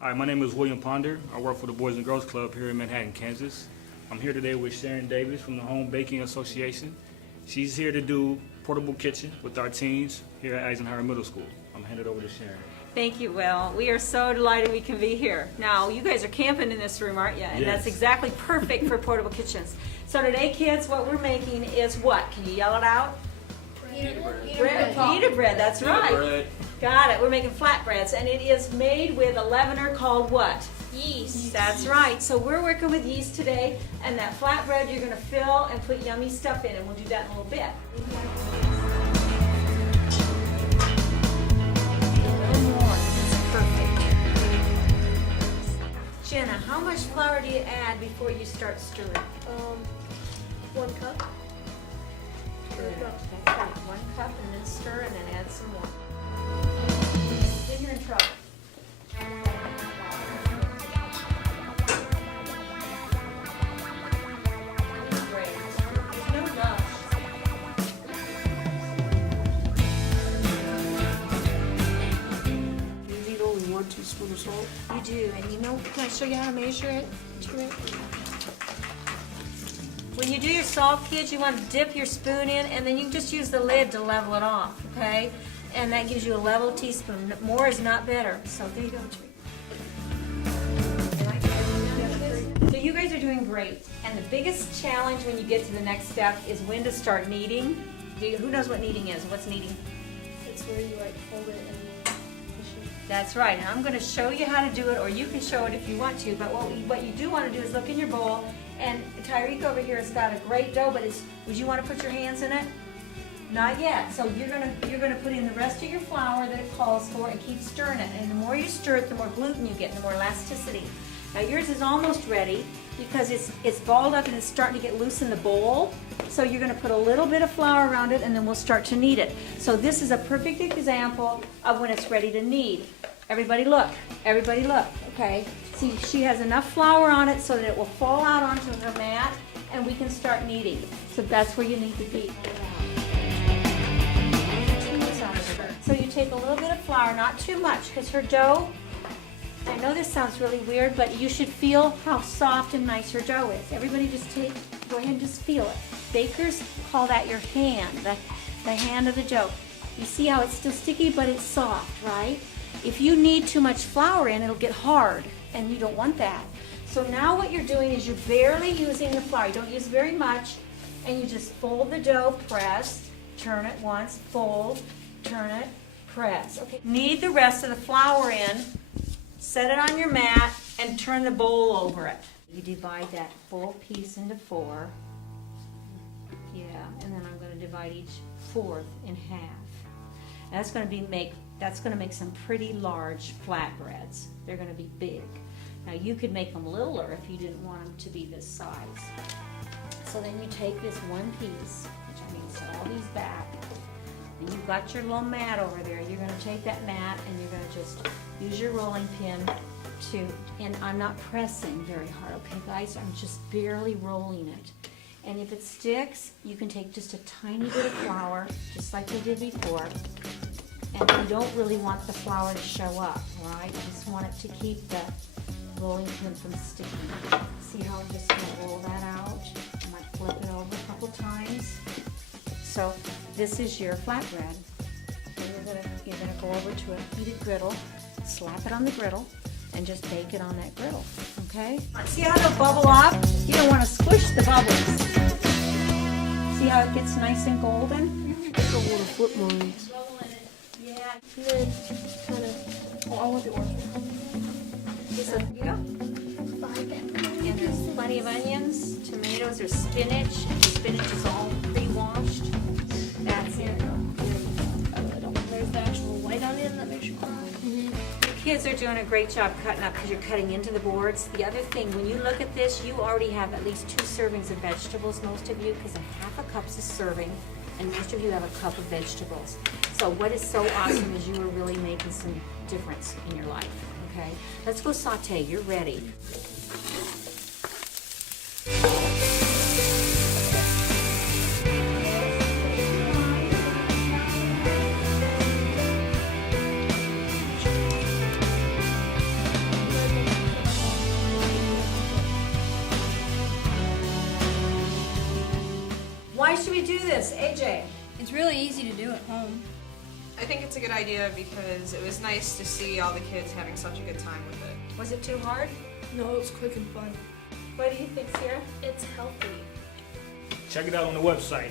Hi, my name is William Ponder. I work for the Boys and Girls Club here in Manhattan, Kansas. I'm here today with Sharon Davis from the Home Baking Association. She's here to do portable kitchen with our teens here at Eisenhower Middle School. I'm gonna hand it over to Sharon. Thank you, Will. We are so delighted we can be here. Now, you guys are camping in this room, aren't you? And Yes. that's exactly perfect for portable kitchens. So today, kids, what we're making is what? Can you yell it out? Pita bread, that's right. bread. Got it. We're making flatbreads, and it is made with a leavener called what? Yeast. That's right. So we're working with yeast today, and that flatbread you're going to fill and put yummy stuff in, and we'll do that in a little bit. A little more. That's perfect. Jenna, how much flour do you add before you start stirring? 1 cup. Good. That's right. 1 cup, and then stir, and then add some more. Then you're in trouble. Great. There's no rush. You need only 1 teaspoon of salt. You do, and you know, can I show you how to measure it? When you do your salt, kids, you want to dip your spoon in, and then you can just use the lid to level it off, okay? And that gives you a level teaspoon. More is not better. So there you go, Tree. So you guys are doing great. And the biggest challenge when you get to the next step is when to start kneading. Who knows what kneading is? What's kneading? It's where you like fold it and push it. That's right, and I'm going to show you how to do it, or you can show it if you want to, but what you do want to do is look in your bowl, and Tyreek over here has got a great dough, but would you want to put your hands in it? Not yet. So you're gonna put in the rest of your flour that it calls for and keep stirring it, and the more you stir it, the more gluten you get, and the more elasticity. Now yours is almost ready because it's balled up and it's starting to get loose in the bowl. So you're going to put a little bit of flour around it, and then we'll start to knead it. So this is a perfect example of when it's ready to knead. Everybody look. Everybody look. Okay. See, she has enough flour on it so that it will fall out onto her mat, and we can start kneading. So that's where you need to be. So you take a little bit of flour, not too much, because her dough, I know this sounds really weird, but you should feel how soft and nice her dough is. Everybody just go ahead and just feel it. Bakers call that your hand, the hand of the dough. You see how it's still sticky, but it's soft, right? If you need too much flour in, it'll get hard, and you don't want that. So now what you're doing is you're barely using the flour. You don't use very much, and you just fold the dough, press, turn it once, fold, turn it, press. Okay. Knead the rest of the flour in, set it on your mat, and turn the bowl over it. You divide that full piece into 4. Yeah, and then I'm going to divide each 4th in half. That's going to make some pretty large flatbreads. They're going to be big. Now you could make them littler if you didn't want them to be this size. So then you take this one piece, which means set all these back, and you've got your little mat over there. You're going to take that mat and you're going to just use your rolling pin and I'm not pressing very hard, okay guys? I'm just barely rolling it. And if it sticks, you can take just a tiny bit of flour, just like we did before. And you don't really want the flour to show up, right? You just want it to keep the rolling pin from sticking. See how I'm just going to roll that out? I might flip it over a couple times. So this is your flatbread. You're gonna go over to a heated griddle, slap it on the griddle, and just bake it on that griddle, okay? See how it'll bubble up? You don't want to squish the bubbles. See how it gets nice and golden? I don't want to flip mine. Yeah. And then kind of, I want the orange one. So here you go. And there's plenty of onions, tomatoes, there's spinach. The spinach is all pre-washed. That's it. There's the actual white onion that makes you cry. The kids are doing a great job cutting up because you're cutting into the boards. The other thing, when you look at this, you already have at least 2 servings of vegetables, most of you, because a half a cup's a serving, and most of you have a cup of vegetables. So what is so awesome is you are really making some difference in your life, okay? Let's go saute. You're ready. why should we do this, AJ? It's really easy to do at home. I think it's a good idea because it was nice to see all the kids having such a good time with it. Was it too hard? No, it was quick and fun. What do you think, Sierra? It's healthy. Check it out on the website.